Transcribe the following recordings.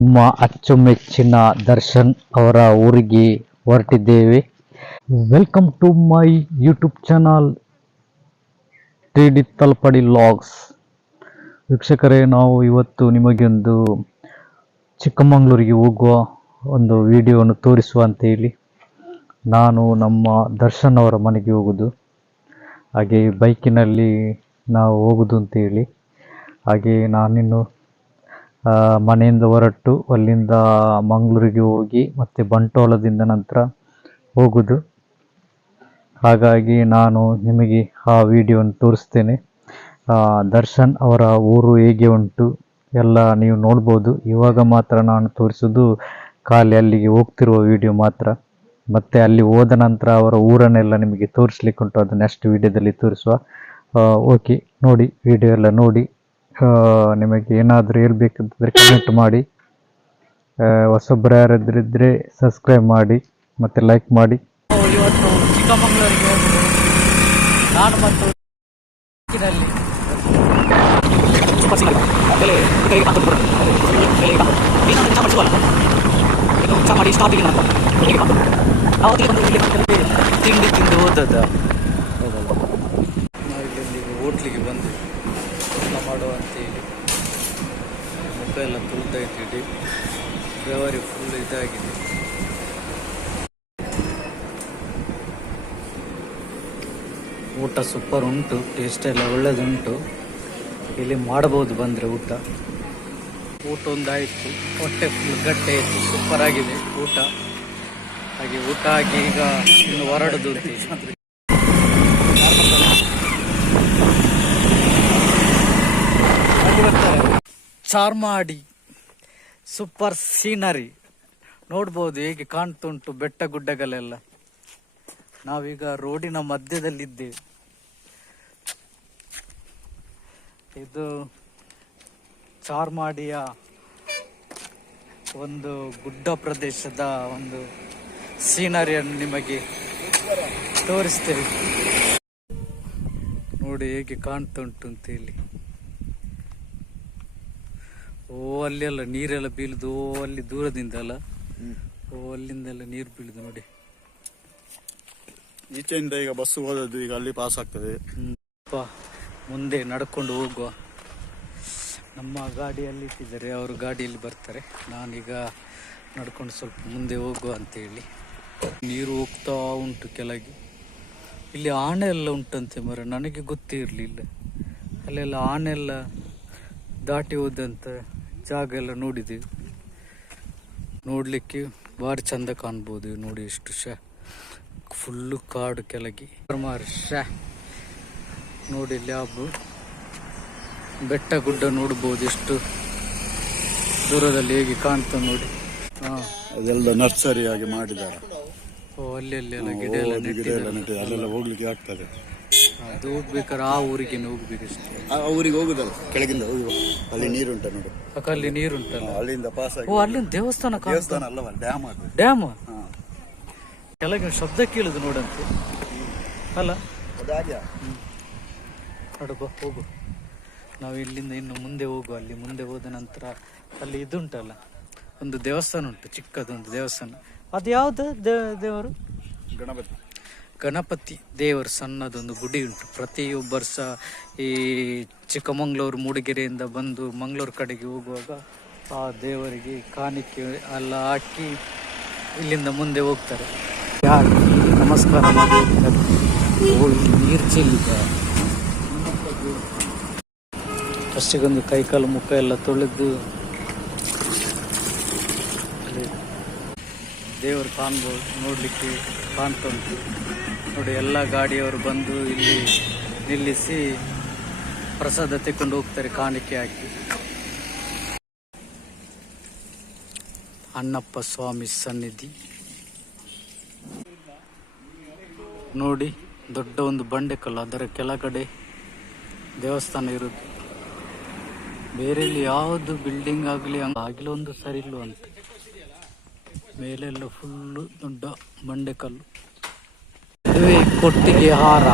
ನಿಮ್ಮ ಅಚ್ಚುಮೆಚ್ಚಿನ ದರ್ಶನ್ ಅವರ ಊರಿಗೆ ಹೊರಟಿದ್ದೇವೆ. Welcome to my YouTube channel T D. Talpadi logs. ವೀಕ್ಷಕರೇ, ನಾವು ಇವತ್ತು ನಿಮಗೊಂದು ಚಿಕ್ಕಮಗಳೂರಿಗೆ ಹೋಗುವ ಒಂದು ವಿಡಿಯೋವನ್ನು ತೋರಿಸುವ ಅಂತ ಹೇಳಿ ನಾನು ನಮ್ಮ ದರ್ಶನ್ ಅವರ ಮನೆಗೆ ಹೋಗುದು. ಹಾಗೆ ಬೈಕಿನಲ್ಲಿ ನಾವು ಹೋಗುದು ಅಂತೇಳಿ. ಹಾಗೆ ನಾನಿನ್ನು ಮನೆಯಿಂದ ಹೊರಟು ಅಲ್ಲಿಂದ ಮಂಗಳೂರಿಗೆ ಹೋಗಿ ಮತ್ತೆ ಬಂಟ್ವಾಳದಿಂದ ನಂತರ ಹೋಗುದು. ಹಾಗಾಗಿ ನಾನು ನಿಮಗೆ ಆ ವಿಡಿಯೋವನ್ನು ತೋರಿಸ್ತೇನೆ. ದರ್ಶನ್ ಅವರ ಊರು ಹೇಗೆ ಉಂಟು ಎಲ್ಲ ನೀವು ನೋಡ್ಬೋದು. ಇವಾಗ ಮಾತ್ರ ನಾನು ತೋರಿಸೋದು ಖಾಲಿ ಅಲ್ಲಿಗೆ ಹೋಗ್ತಿರುವ ವಿಡಿಯೋ ಮಾತ್ರ. ಮತ್ತೆ ಅಲ್ಲಿ ಹೋದ ನಂತರ ಅವರ ಊರನ್ನೆಲ್ಲ ನಿಮಗೆ ತೋರಿಸ್ಲಿಕ್ಕೆ ಉಂಟು. ಅದು ನೆಕ್ಸ್ಟ್ ವಿಡಿಯೋದಲ್ಲಿ ತೋರಿಸುವ. ಓಕೆ, ನೋಡಿ, ವಿಡಿಯೋ ಎಲ್ಲ ನೋಡಿ. ನಿಮಗೆ ಏನಾದರೂ ಹೇಳ್ಬೇಕಂತಂದರೆ ಕಮೆಂಟ್ ಮಾಡಿ. ಹೊಸೊಬ್ಬರು ಯಾರಾದ್ರಿದ್ರೆ ಸಬ್ಸ್ಕ್ರೈಬ್ ಮಾಡಿ ಮತ್ತು ಲೈಕ್ ಮಾಡಿ. ಇವತ್ತು ಚಿಕ್ಕಮಗಳೂರಿಗೆ ಹೋಗುದು ನಾನು ಮತ್ತು ತಿಂಡಿ ತಿಂದು ಹೋದದ್ದು. ನಾವಿಲ್ಲಿ ಹೋಟ್ಲಿಗೆ ಬಂದು ಊಟ ಮಾಡುವ ಅಂತೇಳಿ ಮುಖ ಎಲ್ಲ ತುಳ್ತಾ ಇದ್ದೀವಿ. ಬೆವರಿ ಫುಲ್ ಇದಾಗಿದೆ. ಊಟ ಸೂಪರ್ ಉಂಟು, ಟೇಸ್ಟ್ ಎಲ್ಲ ಒಳ್ಳೆದುಂಟು. ಇಲ್ಲಿ ಮಾಡಬಹುದು ಬಂದರೆ ಊಟ ಒಂದಾಯಿತು. ಹೊಟ್ಟೆ ಫುಲ್ ಗಟ್ಟೆ ಇತ್ತು, ಸೂಪರ್ ಆಗಿದೆ ಊಟ. ಹಾಗೆ ಊಟ ಆಗಿ ಈಗ ಇನ್ನು ಹೊರಡುದು ಚಾರ್ಮಾಡಿ. ಸೂಪರ್ ಸೀನರಿ ನೋಡ್ಬೋದು ಹೇಗೆ ಕಾಣ್ತುಂಟು, ಬೆಟ್ಟ ಗುಡ್ಡಗಳೆಲ್ಲ. ನಾವೀಗ ರೋಡಿನ ಮಧ್ಯದಲ್ಲಿದ್ದೇವೆ. ಇದು ಚಾರ್ಮಾಡಿಯ ಒಂದು ಗುಡ್ಡ ಪ್ರದೇಶದ ಒಂದು ಸೀನರಿಯನ್ನು ನಿಮಗೆ ತೋರಿಸ್ತೇವೆ. ನೋಡಿ ಹೇಗೆ ಕಾಣ್ತುಂಟು ಅಂತ ಹೇಳಿ. ಓ ಅಲ್ಲೆಲ್ಲ ನೀರೆಲ್ಲ ಬೀಳುದು. ಓ ಅಲ್ಲಿ ದೂರದಿಂದ ಅಲ್ಲ, ಓ ಅಲ್ಲಿಂದೆಲ್ಲ ನೀರು ಬೀಳುದು ನೋಡಿ. ಈಚೆಯಿಂದ ಈಗ ಬಸ್ ಹೋದದ್ದು ಈಗ ಅಲ್ಲಿ ಪಾಸ್ ಆಗ್ತದೆ. ಮುಂದೆ ನಡ್ಕೊಂಡು ಹೋಗುವ. ನಮ್ಮ ಗಾಡಿಯಲ್ಲಿ ಇಟ್ಟಿದ್ದಾರೆ, ಅವರು ಗಾಡಿಯಲ್ಲಿ ಬರ್ತಾರೆ. ನಾನೀಗ ನಡ್ಕೊಂಡು ಸ್ವಲ್ಪ ಮುಂದೆ ಹೋಗುವ ಅಂತೇಳಿ. ನೀರು ಹೋಗ್ತಾ ಉಂಟು ಕೆಳಗೆ. ಇಲ್ಲಿ ಆನೆ ಎಲ್ಲ ಉಂಟಂತೆ ಮರ, ನನಗೆ ಗೊತ್ತೇ ಇರಲಿಲ್ಲ. ಅಲ್ಲೆಲ್ಲ ಆನೆ ಎಲ್ಲ ದಾಟಿ ಹೋದಂತ ಜಾಗ ಎಲ್ಲ ನೋಡಿದ್ದೀವಿ. ನೋಡ್ಲಿಕ್ಕೆ ಭಾರಿ ಚಂದ ಕಾಣ್ಬೋದು. ನೋಡಿ ಎಷ್ಟು ಫುಲ್ಲು ಕಾಡು ಕೆಳಗೆ ನೋಡಿ. ಲ್ಯಾಬ್ ಬೆಟ್ಟ ಗುಡ್ಡ ನೋಡ್ಬೋದು ಎಷ್ಟು ದೂರದಲ್ಲಿ ಹೇಗೆ ಕಾಣ್ತಾ ನೋಡಿ. ಅದೆಲ್ಲ ನರ್ಸರಿ ಆಗಿ ಮಾಡಿದ್ದಾರೆ. ಓ ಅಲ್ಲಿ ಗಿಡ ಎಲ್ಲ ನೆಟ್ಟಿದ್ದಾರೆ. ಅಲ್ಲೆಲ್ಲ ಹೋಗ್ಲಿಕ್ಕೆ ಆಗ್ತದೆ. ಅದು ಹೋಗ್ಬೇಕಾದ್ರೆ ಆ ಊರಿಗೆ ಹೋಗ್ಬೇಕಷ್ಟೇ. ಆ ಊರಿಗೆ ಹೋಗುದಲ್ಲ, ಕೆಳಗಿಂದ ಹೋಗುವ. ಅಲ್ಲಿ ನೀರುಂಟ ನೋಡು. ಅಲ್ಲಿ ನೀರುಂಟಲ್ಲ, ಅಲ್ಲಿಂದ ಪಾಸ್ ಆಗಿ. ಓ ಅಲ್ಲಿಂದ ದೇವಸ್ಥಾನ ಅಲ್ಲವ, ಡ್ಯಾಮ್ ಕೆಳಗಿನ ಶಬ್ದ ಕೇಳುದು ನೋಡಂತೆ ಅಲ್ಲ. ನೋಡಪ್ಪ, ಹೋಗು. ನಾವು ಇಲ್ಲಿಂದ ಇನ್ನು ಮುಂದೆ ಹೋಗುವ. ಅಲ್ಲಿ ಮುಂದೆ ಹೋದ ನಂತರ ಅಲ್ಲಿ ಇದುಂಟಲ್ಲ, ಒಂದು ದೇವಸ್ಥಾನ ಉಂಟು, ಚಿಕ್ಕದೊಂದು ದೇವಸ್ಥಾನ. ಅದು ಯಾವ್ದು ದೇವರು? ಗಣಪತಿ ದೇವರು. ಸಣ್ಣದೊಂದು ಗುಡಿ ಉಂಟು. ಪ್ರತಿಯೊಬ್ಬರು ಸಹ ಈ ಚಿಕ್ಕಮಗಳೂರು ಮೂಡಿಗೆರೆಯಿಂದ ಬಂದು ಮಂಗಳೂರು ಕಡೆಗೆ ಹೋಗುವಾಗ ಆ ದೇವರಿಗೆ ಕಾಣಿಕೆ ಎಲ್ಲ ಹಾಕಿ ಇಲ್ಲಿಂದ ಮುಂದೆ ಹೋಗ್ತಾರೆ. ಯಾರು ನಮಸ್ಕಾರ ಮಾಡಿ ಹೋಗ್ತಾರೆ. ನೀರು ಚೆಲ್ಲಿದೆ. ಫಸ್ಟಿಗೊಂದು ಕೈಕಾಲು ಮುಖ ಎಲ್ಲ ತೊಳೆದು ದೇವರು ಕಾಣ್ಬೋದು, ನೋಡಲಿಕ್ಕೆ ಕಾಣ್ತಾ ಉಂಟು ನೋಡಿ. ಎಲ್ಲ ಗಾಡಿಯವರು ಬಂದು ಇಲ್ಲಿ ನಿಲ್ಲಿಸಿ ಪ್ರಸಾದ ತೆಕೊಂಡು ಹೋಗ್ತಾರೆ ಕಾಣಿಕೆ ಹಾಕಿ. ಅಣ್ಣಪ್ಪ ಸ್ವಾಮಿ ಸನ್ನಿಧಿ ನೋಡಿ. ದೊಡ್ಡ ಒಂದು ಬಂಡೆಕಲ್ಲು, ಅದರ ಕೆಳಗಡೆ ದೇವಸ್ಥಾನ ಇರುವುದು. ಬೇರೆಲ್ಲಿ ಯಾವುದು ಬಿಲ್ಡಿಂಗ್ ಆಗಲಿ ಆಗಿಲ್ಲ ಒಂದು ಸರಿ ಇಲ್ವ ಅಂತ. ಮೇಲೆಲ್ಲ ಫುಲ್ಲು ದೊಡ್ಡ ಬಂಡೆಕಲ್ಲು. ಇದುವೇ ಕೊಟ್ಟಿಗೆ ಹಾರ.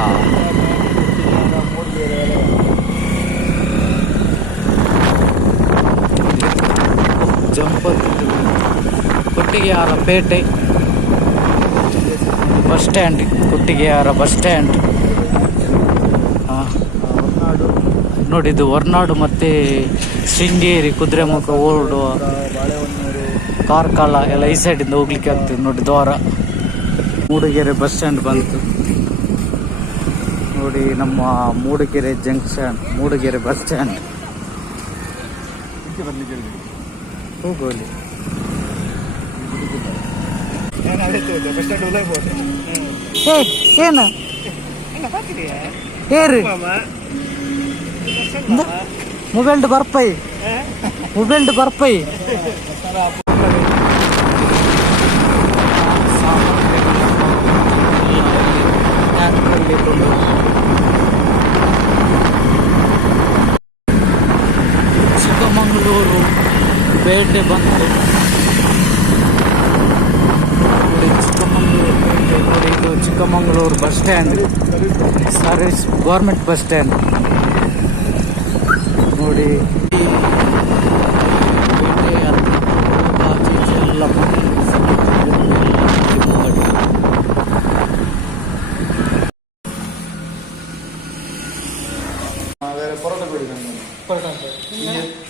ಜಂಪರ್ ಕೊಟ್ಟಿಗೆಹಾರ ಪೇಟೆ bus stand, Kottigehara bus stand. Horanadu ನೋಡಿ ಇದು ಹೊರನಾಡು ಮತ್ತು ಶೃಂಗೇರಿ, ಕುದುರೆಮುಖ, ಓರ್ಡುವ, ಬಾಳೆಹೊನ್ನೂರು ಕಾರ್ಕಳ ಎಲ್ಲ ಈ ಸೈಡಿಂದ ಹೋಗ್ಲಿಕ್ಕೆ ಆಗ್ತದೆ ನೋಡಿ. ದ್ವಾರ, ಮೂಡಿಗೆರೆ ಬಸ್ ಸ್ಟ್ಯಾಂಡ್ ಬಂತು ನೋಡಿ. ನಮ್ಮ Mudigere junction, Mudigere bus stand. ಹೋಗೋಲಿ ಏನು ಏರಿ ಮೊಬೈಲ್ಡ್ ಬರ್ಪೈ, ಮೊಬೈಲ್ಡ್ ಬರ್ಪೈ. ಚಿಕ್ಕಮಗಳೂರು ಪೇಟೆ ಬಂತು ನೋಡಿ. ಚಿಕ್ಕಮಗಳೂರು ಪೇಟೆ ನೋಡಿ. ಇದು Chikkamagaluru bus stand, service government bus stand ನೋಡಿ. ಪೇಟೆ ಆಚೆ ಈಚೆ ಎಲ್ಲ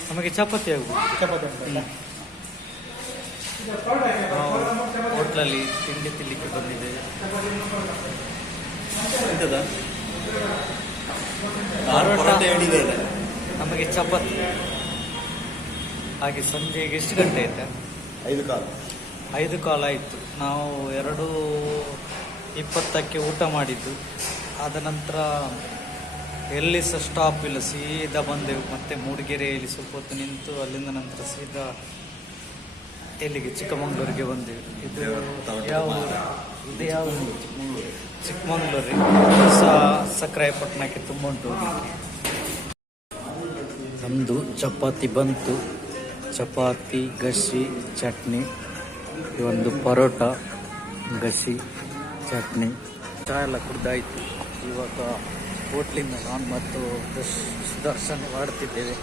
ನಮಗೆ ಚಪಾತಿ ಆಗ್ಬೋದು. ನಾವು ಹೋಟ್ಲಲ್ಲಿ ತಿಂಡಿ ತಿನ್ನಲಿಕ್ಕೆ ಬಂದಿದ್ದೇವೆ. ನಮಗೆ ಚಪಾತಿ. ಹಾಗೆ ಸಂಜೆಗೆ ಎಷ್ಟು ಗಂಟೆ ಆಯ್ತಾ? 5 ಕಾಲ ಆಯಿತು. ನಾವು 2:20ಕ್ಕೆ ಊಟ ಮಾಡಿದ್ದು. ಆದ ನಂತರ ಎಲ್ಲಿ ಸಹ ಸ್ಟಾಪ್ ಇಲ್ಲ, ಸೀದಾ ಬಂದೆವು. ಮತ್ತೆ ಮೂಡಿಗೆರೆಯಲ್ಲಿ ಸ್ವಲ್ಪ ಹೊತ್ತು ನಿಂತು ಅಲ್ಲಿಂದ ನಂತರ ಸೀದಾ ಎಲ್ಲಿಗೆ, ಚಿಕ್ಕಮಗಳೂರಿಗೆ ಬಂದೆವು. ಇದು ಯಾವ ಊರು? ಇದು ಯಾವ ಊರು? ಚಿಕ್ಕಮಗಳೂರಿಗೆ. ಸಹ ಸಕ್ರಾಯಪಟ್ಟಣಕ್ಕೆ ತುಂಬ ಉಂಟು ಹೋಗಲಿಕ್ಕೆ. ನಮ್ಮದು ಚಪಾತಿ ಬಂತು. ಚಪಾತಿ, ಗಸಿ, ಚಟ್ನಿ, ಒಂದು ಪರೋಟ, ಗಸಿ, ಚಟ್ನಿ, ಚಹಾ ಎಲ್ಲ ಕುಡ್ದಾಯಿತು. ಇವಾಗ ಹೋಟ್ಲಿಂದ ನಾನು ಮತ್ತು ಸುದರ್ಶನ್ ಮಾಡ್ತಿದ್ದೇವೆ.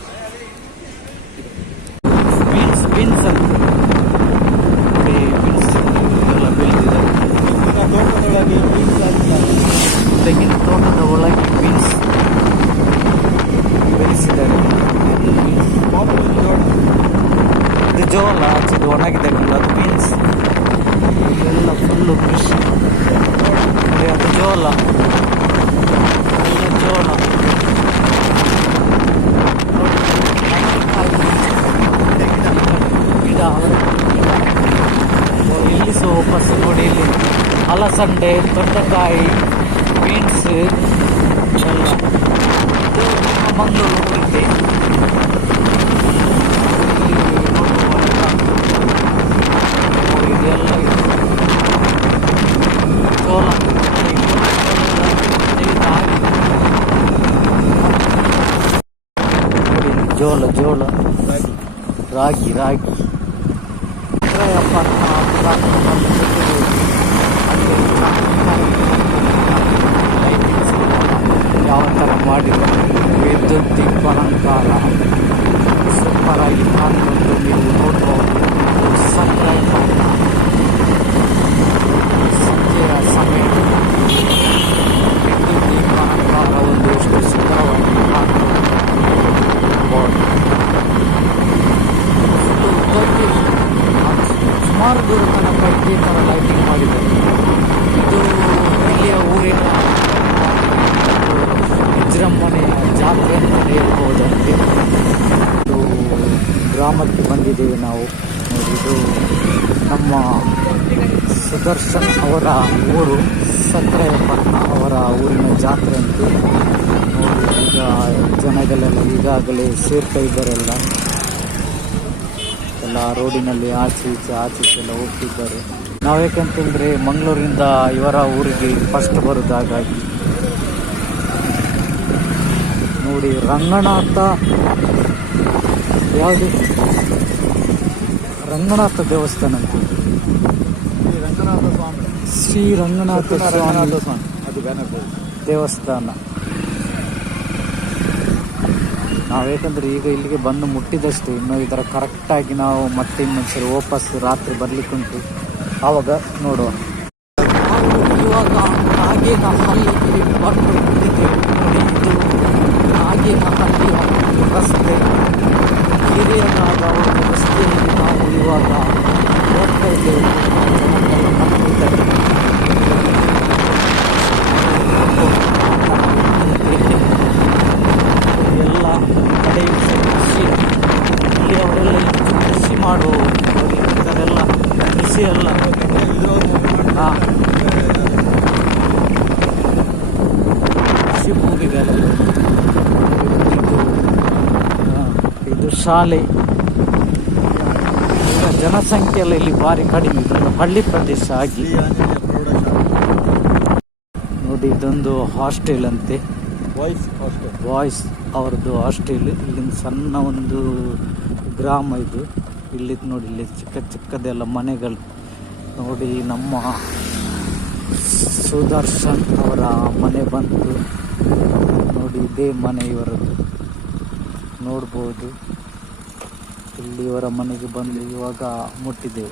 ಬೀನ್ಸ್ ಅಂತ ಬೀನ್ಸ್ ಎಲ್ಲ ಬೆಳೆದಿದ್ದಾರೆ. ತೆಂಗಿನ ತೋಟದ ಒಳಗೆ ಬೀನ್ಸ್ ಬೆಳೆಸಿದ್ದಾರೆ. ಇದು ಜೋಳ, ಆಚೆದು ಒಣಗಿದ್ದಾಗಲ್ಲ ಅದು ಬೀನ್ಸ್. ಇದೆಲ್ಲ ಫುಲ್ಲು ಕೃಷಿ. ಅದು ಜೋಳ, ಗಿಡ ಇಲ್ಲಿ ಸಹ ವಾಪಸ್ ನೋಡಿ. ಇಲ್ಲಿ ಅಲಸಂಡೆ, ತೊಂಡೆಕಾಯಿ, ಬೀನ್ಸ್ ಎಲ್ಲ. ಇದು ನಮ್ಮ ಮಂಗಳೂರು ಊರಿದೆ. ಇದೆಲ್ಲ ಜೋಳ, ಜೋಳ, ರಾಗಿ ಯಾವ ಥರ ಮಾಡಿದ್ದಾರೆ. ವಿದ್ಯುತ್ ದೀಪ ಅಲಂಕಾರ ಸೂಪರಾಗಿ ಕಾಣುವುದು ನೀವು ನೋಡ್ಬೋದು. ಸಕ್ರಾಯಪಟ್ಟಣ ಸಂಜೆಯ ಸಮಯ ವಿದ್ಯುತ್ ದೀಪ ಅಲಂಕಾರ ಒಂದು ಎಷ್ಟು ಸುಂದರವಾಗಿ ಸುಮಾರು ದೂರ ತನಕ ಇದೇ ಥರ ಲೈಟಿಂಗ್ ಮಾಡಿದ್ದಾರೆ. ಇದು ಇಲ್ಲಿಯ ಊರಿನ ವಿಜೃಂಭಣೆಯ ಜಾತ್ರೆ ಅಂತಲೇ ಹೇಳ್ಬೋದಂತೆ. ಇದು ಗ್ರಾಮಕ್ಕೆ ಬಂದಿದ್ದೇವೆ ನಾವು ನೋಡಿ. ಇದು ನಮ್ಮ ಸುದರ್ಶನ್ ಅವರ ಊರು ಸಕ್ರಾಯಪಟ್ಟಣ, ಅವರ ಊರಿನ ಜಾತ್ರೆ ಅಂತ ನೋಡಿ. ಈಗ ಜನಗಳೆಲ್ಲ ಈಗಾಗಲೇ ಸೇರ್ತಾ ಇದ್ದಾರೆಲ್ಲ. ಎಲ್ಲ ರೋಡಿನಲ್ಲಿ ಆಚೆ ಈಚೆ ಎಲ್ಲ ಹೋಗ್ತಿದ್ದಾರೆ. ನಾವು ಯಾಕಂತಂದರೆ ಮಂಗಳೂರಿಂದ ಇವರ ಊರಿಗೆ ಫಸ್ಟ್ ಬರೋದು, ಹಾಗಾಗಿ ನೋಡಿ. ರಂಗನಾಥ, ಯಾವುದು ರಂಗನಾಥ ದೇವಸ್ಥಾನ ಅಂತ, ಶ್ರೀ ರಂಗನಾಥ ಸ್ವಾಮಿ ದೇವಸ್ಥಾನ. ನಾವೇಕಂದ್ರೆ ಈಗ ಇಲ್ಲಿಗೆ ಬಂದು ಮುಟ್ಟಿದಷ್ಟೇ, ಇನ್ನು ಇದರ ಕರೆಕ್ಟಾಗಿ ನಾವು ಮತ್ತೆ ಇನ್ನೊಂದ್ಸರಿ ವಾಪಸ್ ರಾತ್ರಿ ಬರಲಿಕ್ಕುಂಟು, ಆವಾಗ ನೋಡುವ. ಇವಾಗ ನಾಗೇನ ಹಳ್ಳಿಗೆ ಬಂದು ಮುಟ್ಟಿದ್ದೇವೆ ನೋಡಿ. ಇದು ನಾಗೇನ ಹಳ್ಳಿಯ ರಸ್ತೆ, ಹಿರಿಯನಾದ ಒಂದು ರಸ್ತೆಯಲ್ಲಿ ನಾವು ಇವಾಗ ಹೋಗ್ತಾ ಇದ್ದೇವೆ. ಜನರೆಲ್ಲ ಬರ್ತಿದ್ದಾರೆ. ಎಲ್ಲ ಕಡೆ ಕೃಷಿ, ಇಲ್ಲಿ ಅವರೆಲ್ಲ ಕೃಷಿ ಮಾಡುವವರು, ಇದರೆಲ್ಲ ಕೃಷಿ ಎಲ್ಲ. ಹಾಂ, ಕೃಷಿ ಭೂಮಿಗಳು. ಇದು ಶಾಲೆ. ಈಗ ಜನಸಂಖ್ಯೆ ಎಲ್ಲ ಇಲ್ಲಿ ಭಾರಿ ಕಡಿಮೆ, ಇದೊಂದು ಹಳ್ಳಿ ಪ್ರದೇಶ ಆಗಿ. ನೋಡಿ, ಇದೊಂದು ಹಾಸ್ಟೆಲ್ ಅಂತೆ, ಬಾಯ್ಸ್ ಅವ್ರದ್ದು ಹಾಸ್ಟೆಲ್. ಇಲ್ಲಿಂದ ಸಣ್ಣ ಒಂದು ಗ್ರಾಮ ಇದು. ಇಲ್ಲಿ ನೋಡಿ, ಇಲ್ಲಿ ಚಿಕ್ಕ ಚಿಕ್ಕದೆಲ್ಲ ಮನೆಗಳು ನೋಡಿ. ನಮ್ಮ ಸುದರ್ಶನ್ ಅವರ ಮನೆ ಬಂತು ನೋಡಿ, ಇದೇ ಮನೆ ಇವರದ್ದು ನೋಡ್ಬೋದು. ಇಲ್ಲಿ ಇವರ ಮನೆಗೆ ಬಂದು ಇವಾಗ ಮುಟ್ಟಿದ್ದೆವು.